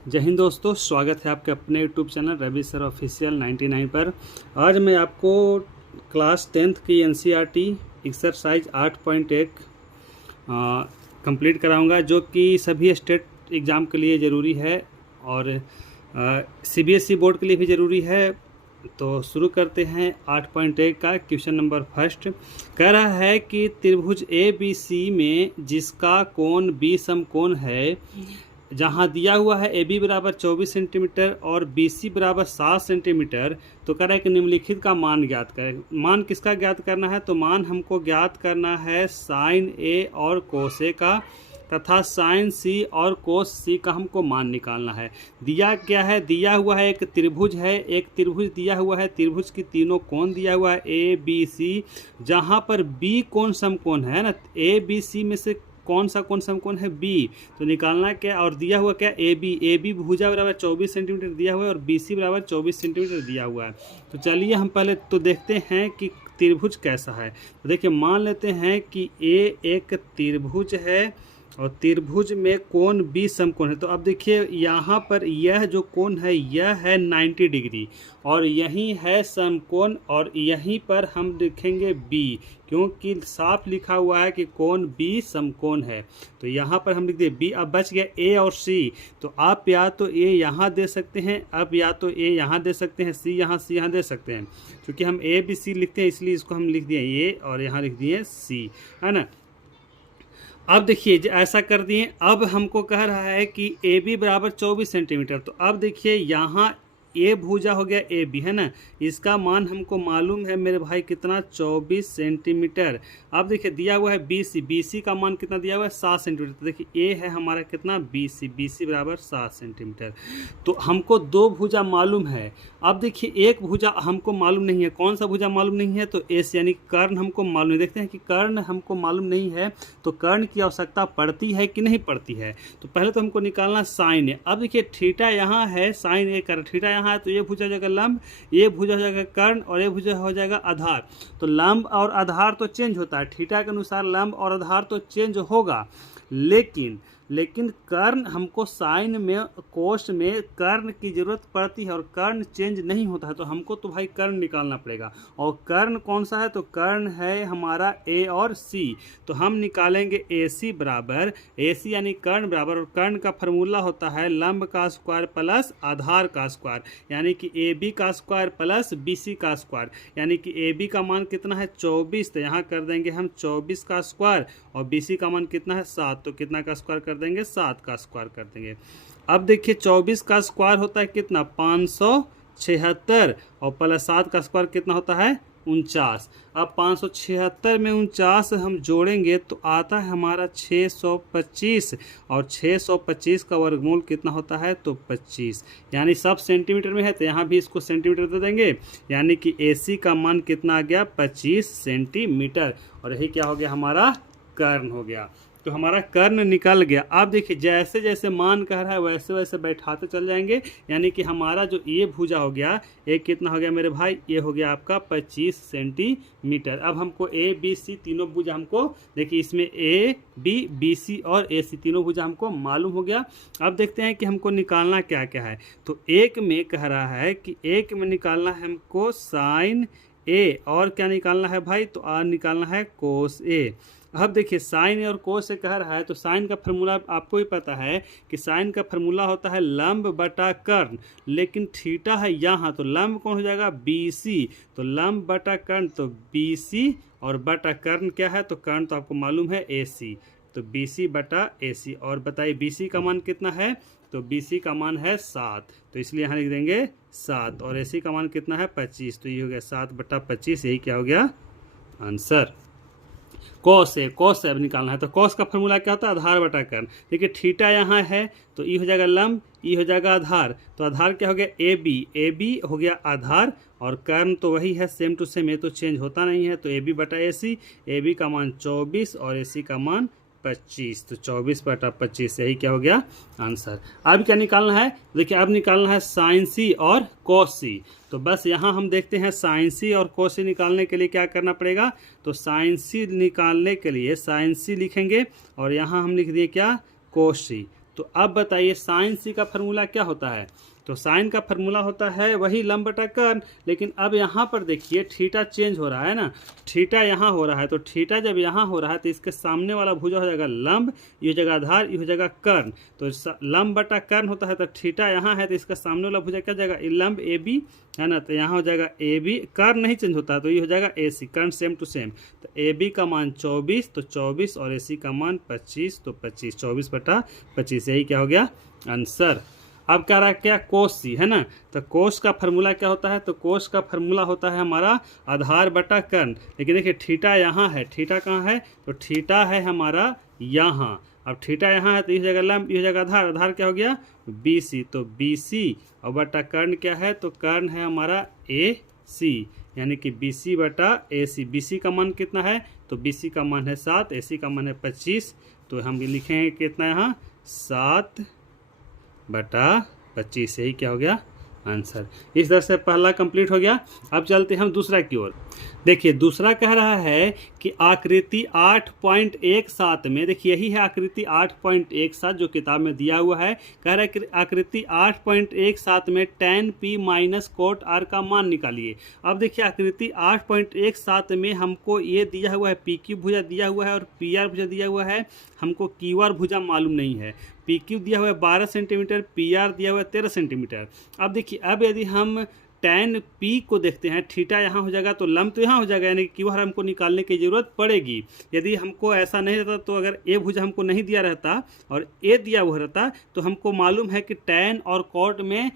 जय हिंद दोस्तों, स्वागत है आपके अपने YouTube channel Ravi sir official 99 पर। आज मैं आपको क्लास 10th की एनसीईआरटी एक्सरसाइज 8.1 कंप्लीट कराऊंगा, जो कि सभी स्टेट एग्ज़ाम के लिए ज़रूरी है और सीबीएसई बोर्ड के लिए भी ज़रूरी है। तो शुरू करते हैं 8.1 का क्वेश्चन नंबर फर्स्ट। कह रहा है कि त्रिभुज ए बी सी में जिसका कोण बी समकोण है, जहाँ दिया हुआ है ए बी बराबर 24 सेंटीमीटर और बी सी बराबर 7 सेंटीमीटर, तो कह रहा है कि निम्नलिखित का मान ज्ञात करें। मान किसका ज्ञात करना है? तो मान हमको ज्ञात करना है साइन ए और कोस ए का, तथा साइन सी और कोस सी का हमको मान निकालना है। दिया क्या है? दिया हुआ है एक त्रिभुज है, एक त्रिभुज दिया हुआ है, त्रिभुज की तीनों कोण दिया हुआ है ए बी सी, जहाँ पर बी कोण समकोण है ना। ए बी सी में से कौन सा कोण समकोण है? बी। तो निकालना क्या? और दिया हुआ क्या? ए बी भुजा बराबर 24 सेंटीमीटर दिया हुआ है और बी सी बराबर 24 सेंटीमीटर दिया हुआ है। तो चलिए हम पहले तो देखते हैं कि त्रिभुज कैसा है। तो देखिए, मान लेते हैं कि ए एक त्रिभुज है और त्रिभुज में कोण बी समकोण है। तो अब देखिए, यहाँ पर यह जो कोण है यह है 90 डिग्री और यहीं है समकोण, और यहीं पर हम लिखेंगे बी, क्योंकि साफ लिखा हुआ है कि कोण बी समकोण है। तो यहाँ पर हम लिख दिए बी। अब बच गया ए और सी। तो आप या तो ए यहाँ दे सकते हैं, अब या तो ए यहाँ दे सकते हैं, सी यहाँ दे सकते हैं। क्योंकि हम ए बी सी लिखते हैं इसलिए इसको हम लिख दिए ए और यहाँ लिख दिए सी, है ना। अब देखिए, ऐसा कर दिए। अब हमको कह रहा है कि ए बी बराबर 24 सेंटीमीटर। तो अब देखिए, यहाँ ए भुजा हो गया ए बी, है ना। इसका मान हमको मालूम है मेरे भाई कितना? 24 सेंटीमीटर। अब देखिए, दिया हुआ है बी सी का मान कितना दिया हुआ है? 7 सेंटीमीटर। तो देखिए, ए है हमारा कितना? बी सी बराबर 7 सेंटीमीटर। तो हमको दो भुजा मालूम है। अब देखिए, एक भुजा हमको मालूम नहीं है। कौन सा भुजा मालूम नहीं है? तो एस, यानी कर्ण हमको मालूम नहीं। देखते हैं कि कर्ण हमको मालूम नहीं है तो कर्ण की आवश्यकता पड़ती है कि नहीं पड़ती है। तो पहले तो हमको निकालना साइन ए। अब देखिए, थीटा यहाँ है, साइन ए कर्ण, थीटा यहाँ है, तो ये भुजा हो जाएगा लंब, ये भुजा हो जाएगा कर्ण और ये भुजा हो जाएगा आधार। तो लंब और आधार तो चेंज होता है, थीटा के अनुसार लंब और आधार तो चेंज होगा, लेकिन कर्ण हमको साइन में, कोस में कर्ण की जरूरत पड़ती है और कर्ण चेंज नहीं होता है। तो हमको तो भाई कर्ण निकालना पड़ेगा। और कर्ण कौन सा है? तो कर्ण है हमारा ए और सी। तो हम निकालेंगे ए सी बराबर, ए सी यानी कर्ण बराबर, और कर्ण का फॉर्मूला होता है लंब का स्क्वायर प्लस आधार का स्क्वायर, यानी कि ए बी का स्क्वायर प्लस बी सी का स्क्वायर। यानी कि ए बी का मान कितना है? 24। तो यहाँ कर देंगे हम 24 का स्क्वायर, और बी सी का मान कितना है? 7। तो कितना का स्क्वायर कर देंगे? 7 का स्क्वायर कर देंगे। अब देखिए, 24 का स्क्वायर होता है कितना? 576, और प्लस 7 का स्क्वायर कितना होता है? 49। अब 576 में 49 हम जोड़ेंगे तो आता है हमारा 625, और 625 का वर्गमूल कितना होता है? तो 25। यानी सब सेंटीमीटर में है तो यहाँ भी इसको सेंटीमीटर दे देंगे, यानी कि ए सी का मान कितना आ गया? 25 सेंटीमीटर। और यही क्या हो गया? हमारा कर्ण हो गया। तो हमारा कर्ण निकल गया। अब देखिए, जैसे जैसे मान कह रहा है वैसे वैसे बैठाते चल जाएंगे, यानी कि हमारा जो ये भुजा हो गया, ये कितना हो गया मेरे भाई? ये हो गया आपका 25 सेंटीमीटर। अब हमको ए बी सी तीनों भुजा हमको, देखिए इसमें ए बी सी और ए सी तीनों भुजा हमको मालूम हो गया। अब देखते हैं कि हमको निकालना क्या क्या है। तो एक में कह रहा है कि एक में निकालना है हमको साइन ए, और क्या निकालना है भाई? तो निकालना है कोस ए। अब देखिए, साइन और कोस से कह रहा है तो साइन का फार्मूला आपको ही पता है कि साइन का फार्मूला होता है लंब बटा कर्ण, लेकिन थीटा है यहाँ, तो लंब कौन हो जाएगा? B C. तो लंब बटा कर्ण, तो बी सी, और बटा कर्ण क्या है? तो कर्ण तो आपको मालूम है ए सी। तो बी सी बटा ए सी। और बताइए बी सी का मान कितना है? तो बी सी का मान है 7, तो इसलिए यहाँ लिख देंगे 7। और ए सी का मान कितना है? 25। तो ये हो गया 7 बटा 25। यही क्या हो गया? आंसर। कॉस से अब निकालना है। तो कॉस का फॉर्मूला क्या होता है? आधार बटा कर्ण। देखिए, थीटा यहाँ है तो ई हो जाएगा लंब, ई हो जाएगा आधार। तो आधार क्या हो गया? ए बी हो गया आधार, और कर्ण तो वही है, सेम टू सेम, ये तो चेंज होता नहीं है। तो ए बी बटा ए सी, ए बी का मान 24 और ए सी का मान 25। तो 24 बटा 25, यही क्या हो गया? आंसर। अब क्या निकालना है? देखिए, अब निकालना है साइन सी और कॉस सी। तो बस यहाँ हम देखते हैं साइन सी और कॉस सी निकालने के लिए क्या करना पड़ेगा। तो साइन सी निकालने के लिए साइन सी लिखेंगे और यहाँ हम लिख दिए क्या? कॉस सी। तो अब बताइए साइन सी का फार्मूला क्या होता है। तो साइन का फार्मूला होता है वही लंब बटा कर्न, लेकिन अब यहाँ पर देखिए थीटा चेंज हो रहा है ना, थीटा यहाँ हो रहा है। तो थीटा जब यहाँ हो रहा है तो इसके सामने वाला भुजा हो जाएगा लंब, ये हो जाएगा आधार, ये हो जाएगा कर्ण। तो लंब बटा कर्ण होता है, तो थीटा यहाँ है तो इसका सामने वाला भुजा क्या जाएगा, लंब ए बी है ना, तो यहाँ हो जाएगा ए बी, कर्ण नहीं चेंज होता, तो ये हो जाएगा ए सी, कर्ण सेम टू सेम। तो ए बी का मान 24, तो 24 और ए सी का मान 25, तो 25, 24/25, यही क्या हो गया आंसर। अब क्या रहा, क्या कोस सी है ना, तो कोस का फार्मूला क्या होता है, तो कोस का फार्मूला होता है हमारा आधार बटा कर्ण। लेकिन देखिए थीटा यहाँ है, थीटा कहाँ है, तो थीटा है हमारा यहाँ। अब थीटा यहाँ है तो इस जगह लंब, इस जगह आधार, आधार क्या हो गया बी सी, तो बी सी और बटा कर्ण क्या है, तो कर्ण है हमारा ए सी, यानी कि बी सी बटा ए सी। बी सी का मान कितना है, तो बी सी का मान है 7, ए सी का मान है 25, तो हम लिखेंगे कितना यहाँ 7/25, यही क्या हो गया आंसर। इस तरह से पहला कंप्लीट हो गया। अब चलते हैं हम दूसरा की ओर। देखिए दूसरा कह रहा है कि आकृति 8.17 में, देखिए यही है आकृति 8.17 जो किताब में दिया हुआ है। कह रहा है कि आकृति 8.17 में tan p minus cot r का मान निकालिए। अब देखिए आकृति 8.17 में हमको ये दिया हुआ है, पी क्यू भुजा दिया हुआ है और पी आर भुजा दिया हुआ है, हमको क्यू आर भुजा मालूम नहीं है। पी क्यू दिया हुआ है 12 सेंटीमीटर, पी आर दिया हुआ है 13 सेंटीमीटर। अब देखिए अब यदि हम tan p को देखते हैं, थीटा यहाँ हो जाएगा तो लंब तो यहाँ हो जाएगा, यानी कि क्यू आर हमको निकालने की ज़रूरत पड़ेगी। यदि हमको ऐसा नहीं रहता, तो अगर ए भुजा हमको नहीं दिया रहता और ए दिया हुआ रहता, तो हमको मालूम है कि tan और cot में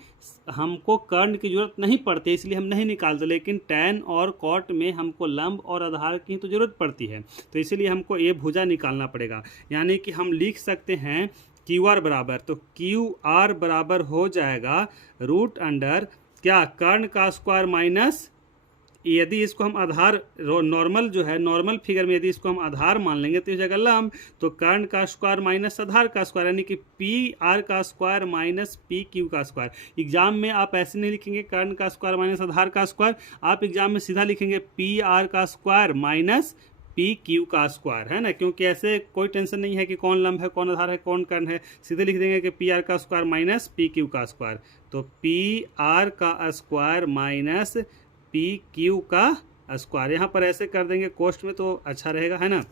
हमको कर्ण की जरूरत नहीं पड़ती, इसलिए हम नहीं निकालते। लेकिन tan और cot में हमको लंब और आधार की तो जरूरत पड़ती है, तो इसीलिए हमको ए भुजा निकालना पड़ेगा। यानी कि हम लिख सकते हैं क्यू आर बराबर, तो क्यू आर बराबर हो जाएगा रूट अंडर क्या, कर्ण का स्क्वायर माइनस, यदि इसको हम आधार नॉर्मल जो है, नॉर्मल फिगर में यदि इसको हम आधार मान लेंगे तो इस जगह लंब, तो कर्ण का स्क्वायर माइनस आधार का स्क्वायर, यानी कि पी आर का स्क्वायर माइनस पी क्यू का स्क्वायर। एग्जाम में आप ऐसे नहीं लिखेंगे कर्ण का स्क्वायर माइनस आधार का स्क्वायर, आप एग्जाम में सीधा लिखेंगे पी आर का स्क्वायर माइनस पी क्यू का स्क्वायर, है ना, क्योंकि ऐसे कोई टेंशन नहीं है कि कौन लंब है, कौन आधार है, कौन कर्ण है। सीधे लिख देंगे कि पी आर का स्क्वायर माइनस पी क्यू का स्क्वायर, तो पी आर का स्क्वायर माइनस पी क्यू का स्क्वायर। यहाँ पर ऐसे कर देंगे कोष्ठ में तो अच्छा रहेगा, है ना।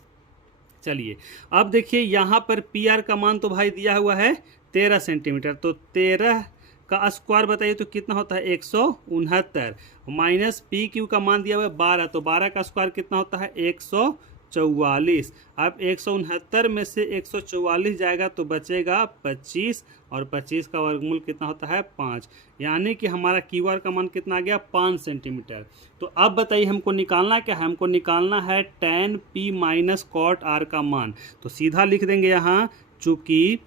चलिए अब देखिए यहाँ पर पी आर का मान तो भाई दिया हुआ है 13 सेंटीमीटर, तो 13 का स्क्वायर बताइए तो कितना होता है 169, माइनस पी क्यू का मान दिया हुआ है 12, तो 12 का स्क्वायर कितना होता है 144। अब 169 में से 144 जाएगा तो बचेगा 25, और 25 का वर्गमूल कितना होता है 5, यानी कि हमारा क्यू आर का मान कितना आ गया 5 सेंटीमीटर। तो अब बताइए हमको निकालना क्या है, हमको निकालना है tan p minus cot r का मान। तो सीधा लिख देंगे यहाँ, चूँकि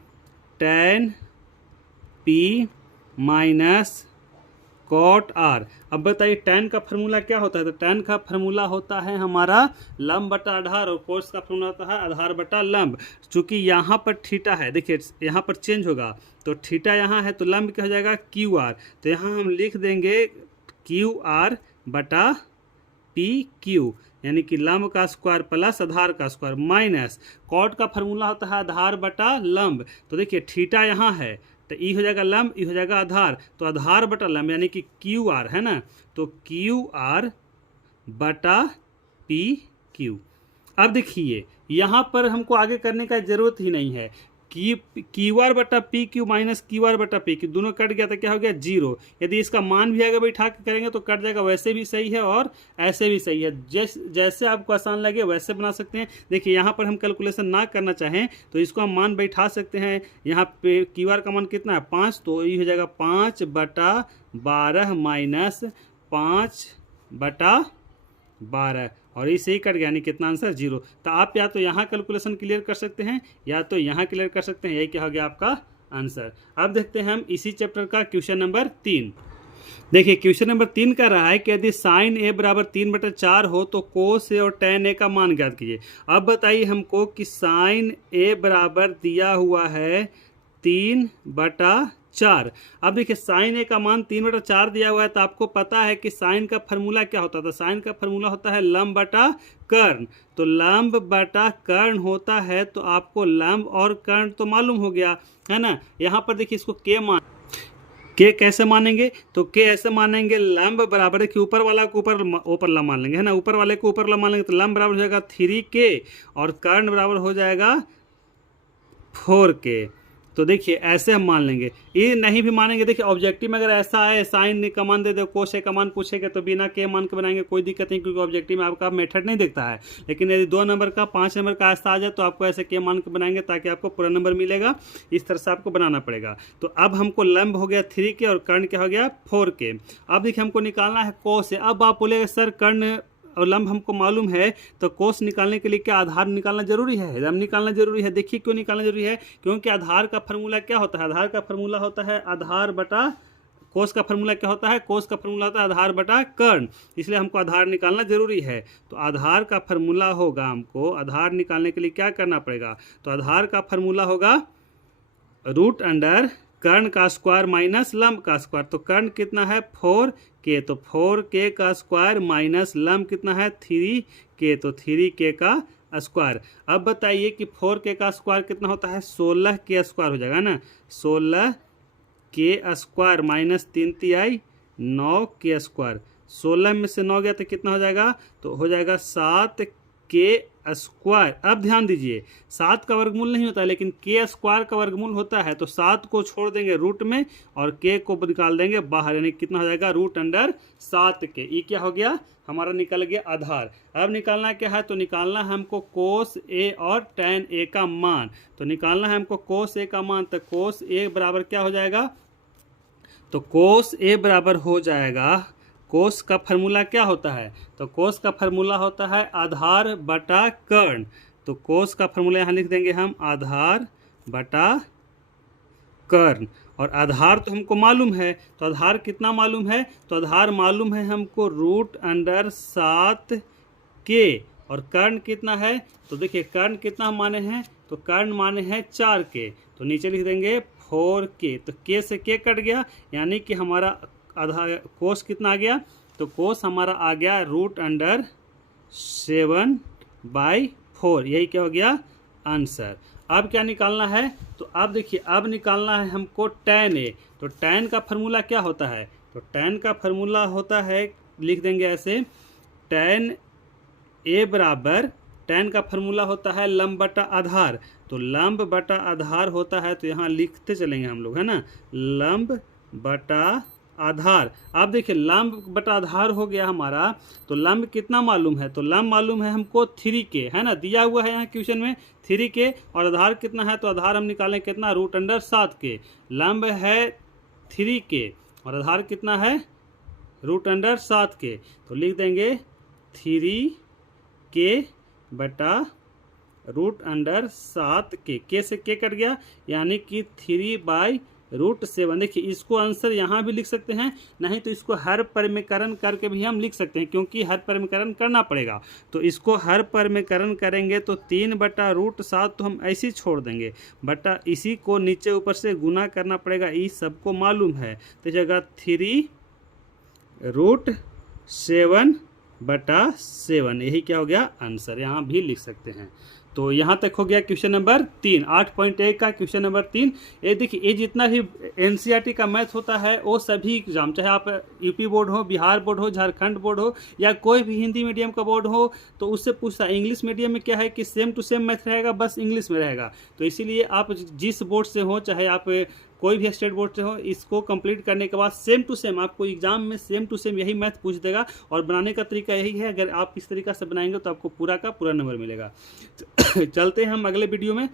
tan p minus cot r। अब बताइए tan का फार्मूला क्या होता है, तो tan का फार्मूला होता है हमारा लंब बटा आधार, और cos का फार्मूला होता है आधार बटा लंब। चूँकि यहाँ पर थीटा है, देखिए यहाँ पर चेंज होगा, तो थीटा यहाँ है तो लंब क्या हो जाएगा क्यू आर, तो यहाँ हम लिख देंगे क्यू आर बटा पी क्यू, यानी कि लंब का स्क्वायर प्लस आधार का स्क्वायर माइनस cot का फार्मूला होता है आधार बटा लंब। तो देखिए थीटा यहाँ है तो ई हो जाएगा लंब, ई हो जाएगा आधार, तो आधार बटा लंब यानी कि क्यू आर, है ना, तो क्यू आर बटा पी क्यू। अब देखिए यहाँ पर हमको आगे करने का ज़रूरत ही नहीं है, क्यू आर बटा P Q minus Q R बटा पी क्यू, दोनों कट गया तो क्या हो गया 0। यदि इसका मान भी आगे बैठा के करेंगे तो कट जाएगा, वैसे भी सही है और ऐसे भी सही है, जैसे आपको आसान लगे वैसे बना सकते हैं। देखिए यहाँ पर हम कैलकुलेशन ना करना चाहें तो इसको हम मान बैठा सकते हैं। यहाँ पे क्यू आर का मान कितना है 5, तो ये हो जाएगा 5/12 माइनस 5/12, और इसे ही कट गया, यानी कितना आंसर 0। तो आप या तो यहाँ कैलकुलेशन क्लियर कर सकते हैं या तो यहाँ क्लियर कर सकते हैं, यही क्या हो गया आपका आंसर। अब देखते हैं हम इसी चैप्टर का क्वेश्चन नंबर 3। देखिए क्वेश्चन नंबर 3 का रहा है कि यदि साइन ए बराबर 3/4 हो तो कोस ए और tan ए का मान ज्ञात कीजिए। अब बताइए हमको कि साइन ए बराबर दिया हुआ है 3/4, 4। अब देखिए साइन ए का मान 3/4 दिया हुआ है, तो आपको पता है कि साइन का फार्मूला क्या होता है। तो साइन का फार्मूला होता है लंब बटा कर्ण। तो लंब बटा कर्ण होता है, तो आपको लंब और कर्ण तो मालूम हो गया है ना। यहाँ पर देखिए इसको के कैसे मानेंगे, तो के ऐसे मानेंगे, लंब बराबर है कि ऊपर वाला को ऊपर ला मान लेंगे है ना, ऊपर वाले को ऊपर ला मान लेंगे, तो लंब बराबर हो जाएगा 3k और कर्ण बराबर हो जाएगा 4k। तो देखिए ऐसे हम मान लेंगे। ये नहीं भी मानेंगे, देखिए ऑब्जेक्टिव में अगर ऐसा है साइन का मान दे दो, कोस ए का मान पूछेगा तो बिना के मान के बनाएंगे, कोई दिक्कत नहीं, क्योंकि ऑब्जेक्टिव में आपका मेथड नहीं दिखता है। लेकिन यदि 2 नंबर का 5 नंबर का ऐसा आ जाए तो आपको ऐसे के मान के बनाएंगे ताकि आपको पूरा नंबर मिलेगा। इस तरह से आपको बनाना पड़ेगा। तो अब हमको लंब हो गया 3k और कर्ण क्या हो गया 4k। अब देखिए हमको निकालना है कोस ए। अब आप बोलेगा सर कर्ण और लंब हमको मालूम है, तो कोस निकालने के लिए क्या आधार निकालना जरूरी है, लंब निकालना जरूरी है। देखिए क्यों निकालना जरूरी है, क्योंकि आधार का फार्मूला क्या होता है, आधार का फार्मूला होता है आधार बटा कोस का फार्मूला क्या होता है, कोस का फार्मूला होता है आधार बटा कर्ण, इसलिए हमको आधार निकालना जरूरी है। तो आधार का फार्मूला होगा, हमको आधार निकालने के लिए क्या करना पड़ेगा, तो आधार का फार्मूला होगा रूट अंडर कर्ण का स्क्वायर माइनस लंब का स्क्वायर। तो कर्ण कितना है 4k, तो 4k का स्क्वायर माइनस लंब कितना है 3k, तो 3k का स्क्वायर। अब बताइए कि 4k का स्क्वायर कितना होता है 16k स्क्वायर हो जाएगा ना, 16k स्क्वायर माइनस 3 तिहाई 9k स्क्वायर। 16 में से 9 गया तो कितना हो जाएगा, तो हो जाएगा 7k स्क्वायर। अब ध्यान दीजिए 7 का वर्गमूल नहीं होता है, लेकिन के स्क्वायर का वर्गमूल होता है। तो 7 को छोड़ देंगे रूट में और के को निकाल देंगे बाहर, यानी कितना हो जाएगा रूट अंडर 7k। ये क्या हो गया हमारा, निकल गया आधार। अब निकालना क्या है, तो निकालना है हमको कोस ए और टैन ए का मान। तो निकालना है हमको कोस ए का मान, तो कोस ए बराबर क्या हो जाएगा, तो कोस ए बराबर हो जाएगा, कोस का फार्मूला क्या होता है, तो कोस का फार्मूला होता है आधार बटा कर्ण। तो कोस का फार्मूला यहाँ लिख देंगे हम आधार बटा कर्ण। और आधार तो हमको मालूम है, तो आधार कितना मालूम है, तो आधार मालूम है हमको रूट अंडर 7k। और कर्ण कितना है, तो देखिए कर्ण कितना माने हैं, तो कर्ण माने हैं 4k। तो नीचे लिख देंगे 4k, तो k से k कट गया, यानी कि हमारा आधा कोस कितना आ गया, तो कोस हमारा आ गया रूट अंडर 7/4। यही क्या हो गया आंसर। अब क्या निकालना है, तो अब देखिए अब निकालना है हमको टैन ए। तो टैन का फार्मूला क्या होता है, तो टैन का फार्मूला होता है, लिख देंगे ऐसे, टैन ए बराबर, टैन का फार्मूला होता है लंब बटा आधार। तो लंब बटा आधार होता है, तो यहाँ लिखते चलेंगे हम लोग है ना, लंब बटा आधार। अब देखिए लंब बटा आधार हो गया हमारा, तो लंब कितना मालूम है, तो लंब मालूम है हमको 3k है ना, दिया हुआ है यहाँ क्वेश्चन में 3k। और आधार कितना है, तो आधार हम निकालें कितना रूट अंडर 7k। लंब है 3k और आधार कितना है रूट अंडर 7k। तो लिख देंगे 3k बटा रूट अंडर 7k। के से के कट गया, यानी कि 3/√7। देखिए इसको आंसर यहाँ भी लिख सकते हैं, नहीं तो इसको हर परिमीकरण करके भी हम लिख सकते हैं, क्योंकि हर परिमीकरण करना पड़ेगा। तो इसको हर परिमीकरण करेंगे तो 3/√7 तो हम ऐसे ही छोड़ देंगे, बटा इसी को नीचे ऊपर से गुना करना पड़ेगा, ये सबको मालूम है। तो जगह 3√7/7, यही क्या हो गया आंसर, यहाँ भी लिख सकते हैं। तो यहाँ तक हो गया क्वेश्चन नंबर 3, 8.1 का क्वेश्चन नंबर 3। ये देखिए ये जितना भी एनसीईआरटी का मैथ होता है वो सभी एग्जाम, चाहे आप यूपी बोर्ड हो, बिहार बोर्ड हो, झारखंड बोर्ड हो, या कोई भी हिंदी मीडियम का बोर्ड हो, तो उससे पूछता है। इंग्लिश मीडियम में क्या है कि सेम टू सेम मैथ रहेगा, बस इंग्लिश में रहेगा। तो इसीलिए आप जिस बोर्ड से हो, चाहे आप कोई भी स्टेट बोर्ड से हो, इसको कंप्लीट करने के बाद सेम टू सेम आपको एग्जाम में सेम टू सेम यही मैथ पूछ देगा। और बनाने का तरीका यही है, अगर आप इस तरीका से बनाएंगे तो आपको पूरा का पूरा नंबर मिलेगा। चलते हैं हम अगले वीडियो में,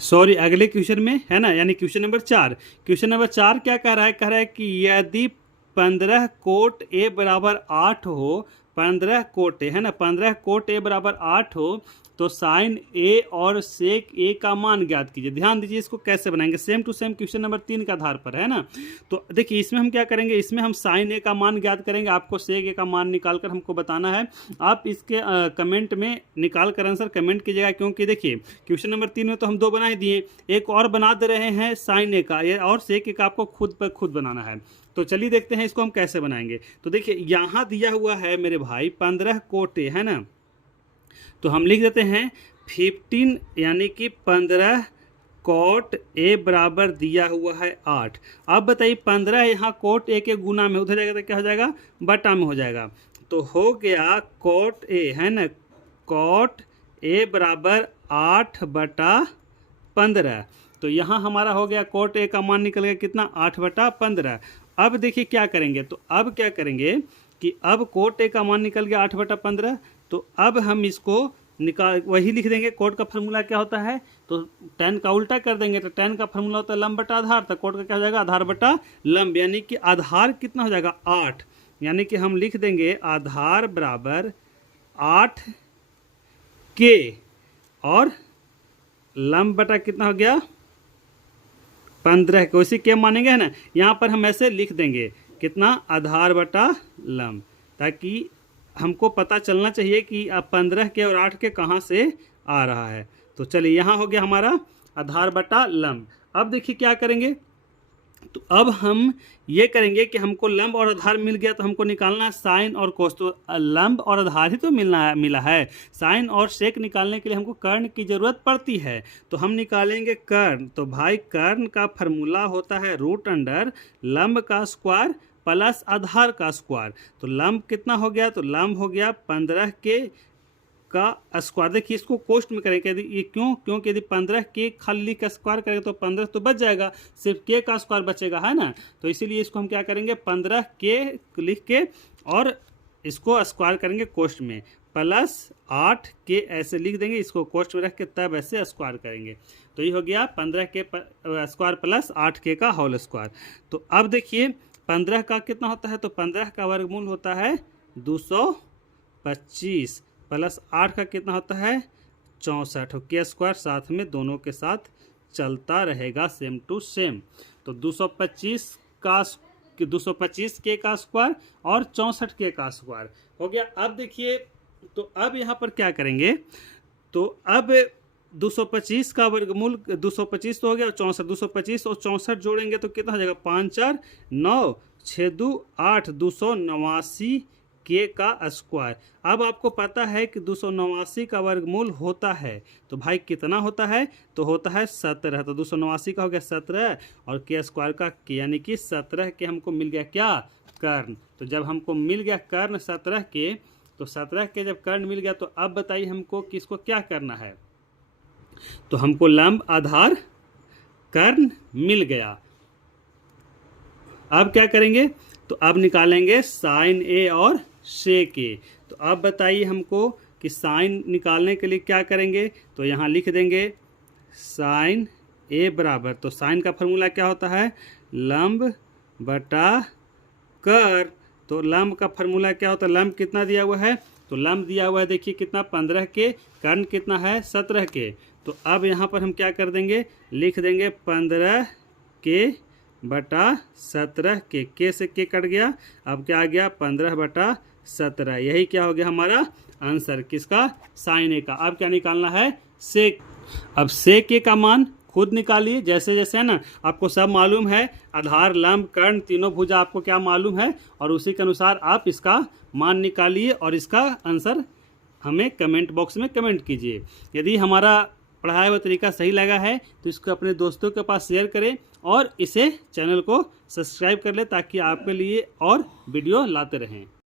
सॉरी अगले क्वेश्चन में है ना, यानी क्वेश्चन नंबर 4। क्वेश्चन नंबर 4 क्या कह रहा है कि यदि 15 कोट ए बराबर 8 हो, 15 कोट ए है ना, 15 कोट ए बराबर 8 हो, तो साइन ए और सेक ए का मान ज्ञात कीजिए। ध्यान दीजिए इसको कैसे बनाएंगे, same to same question number 3 के आधार पर है ना। तो देखिए इसमें हम क्या करेंगे, इसमें हम साइन ए का मान ज्ञात करेंगे, आपको सेक ए का मान निकाल कर हमको बताना है। आप इसके कमेंट में निकाल कर आंसर कमेंट कीजिएगा, क्योंकि देखिए क्वेश्चन नंबर 3 में तो हम 2 बना ही दिए, एक और बना दे रहे हैं साइन ए का, और सेक ए का आपको खुद पर खुद बनाना है। तो चलिए देखते हैं इसको हम कैसे बनाएंगे। तो देखिए यहाँ दिया हुआ है मेरे भाई 15 कोट ए है ना, तो हम लिख देते हैं 15 यानी कि 15 कोट ए बराबर दिया हुआ है 8। अब बताइए 15 यहाँ कोट ए के गुना में उधर जाएगा तो क्या हो जाएगा, बटा में हो जाएगा। तो हो गया कोट ए है ना, कोट ए बराबर 8/15। तो यहाँ हमारा हो गया कोट ए का मान निकल गया कितना, 8/15। अब देखिए क्या करेंगे, तो अब क्या करेंगे कि अब कोट ए का मान निकल गया 8/15, तो अब हम इसको निकाल वही लिख देंगे। कोट का फार्मूला क्या होता है, तो tan का उल्टा कर देंगे, तो tan का फार्मूला होता है लंब बटा आधार, तो कोट का क्या हो जाएगा, आधार बटा लंब, यानी कि आधार कितना हो जाएगा 8, यानी कि हम लिख देंगे आधार बराबर 8 के और लंब बटा कितना हो गया 15 के, उसी के मानेंगे है ना। यहाँ पर हम ऐसे लिख देंगे कितना, आधार बटा लंब, ताकि हमको पता चलना चाहिए कि अब 15 के और 8 के कहाँ से आ रहा है। तो चलिए यहाँ हो गया हमारा आधार बटा लंब। अब देखिए क्या करेंगे, तो अब हम ये करेंगे कि हमको लंब और आधार मिल गया, तो हमको निकालना है साइन और कोस। तो लंब और आधार ही तो मिला है, साइन और सेक निकालने के लिए हमको कर्ण की ज़रूरत पड़ती है, तो हम निकालेंगे कर्ण। तो भाई कर्ण का फार्मूला होता है √अंडर लंब का स्क्वायर प्लस आधार का स्क्वायर। तो लंब कितना हो गया, तो लंब हो गया 15 के का स्क्वायर। देखिए इसको कोष्ट में करेंगे, ये क्यों, क्योंकि यदि 15 के खाली का स्क्वायर करेंगे तो 15 तो बच जाएगा, सिर्फ के का स्क्वायर बचेगा है ना। तो इसीलिए इसको हम क्या करेंगे, 15 के लिख के और इसको स्क्वायर करेंगे कोष्ट में, प्लस 8 के ऐसे लिख देंगे, इसको कोष्ट में रख के तब ऐसे स्क्वायर करेंगे। तो ये हो गया 15 के स्क्वायर प्लस 8 के का होल स्क्वायर। तो अब देखिए 15 का कितना होता है, तो 15 का वर्गमूल होता है 225 प्लस 8 का कितना होता है 64, के स्क्वायर साथ में दोनों के साथ चलता रहेगा सेम टू सेम। तो 225 के का स्क्वायर और 64 के का स्क्वायर हो गया। अब देखिए तो अब यहाँ पर क्या करेंगे, तो अब 225 का वर्गमूल 225 तो हो गया, 64 225 और 64 जोड़ेंगे तो कितना हो जाएगा 5 4 9 6 2 8 289 के का स्क्वायर। अब आपको पता है कि 289 का वर्गमूल होता है, तो भाई कितना होता है, तो होता है 17। तो 289 का हो गया 17 और के स्क्वायर का के, यानी कि 17 के हमको मिल गया क्या, कर्ण। तो जब हमको मिल गया कर्ण 17 के, तो 17 के जब कर्ण मिल गया, तो अब बताइए हमको किसको क्या करना है, तो हमको लंब आधार कर्ण मिल गया। अब क्या करेंगे, तो अब निकालेंगे साइन ए और सेक ए। तो अब बताइए हमको कि साइन निकालने के लिए क्या करेंगे, तो यहाँ लिख देंगे साइन ए बराबर, तो साइन का फॉर्मूला क्या होता है लंब बटा कर्ण। तो लंब का फॉर्मूला क्या होता है, लंब कितना दिया हुआ है, तो लंब दिया हुआ है देखिए कितना 15 के, कर्ण कितना है 17 के। तो अब यहाँ पर हम क्या कर देंगे, लिख देंगे 15 के बटा 17 के से के कट गया, अब क्या आ गया 15/17। यही क्या हो गया हमारा आंसर किसका, साइन ए का। अब क्या निकालना है सेक। अब सेक ए का मान खुद निकालिए, जैसे जैसे है ना, आपको सब मालूम है, आधार लंब कर्ण तीनों भुजा आपको क्या मालूम है, और उसी के अनुसार आप इसका मान निकालिए और इसका आंसर हमें कमेंट बॉक्स में कमेंट कीजिए। यदि हमारा पढ़ाया हुआ तरीका सही लगा है तो इसको अपने दोस्तों के पास शेयर करें और इसे चैनल को सब्सक्राइब कर लें, ताकि आपके लिए और वीडियो लाते रहें।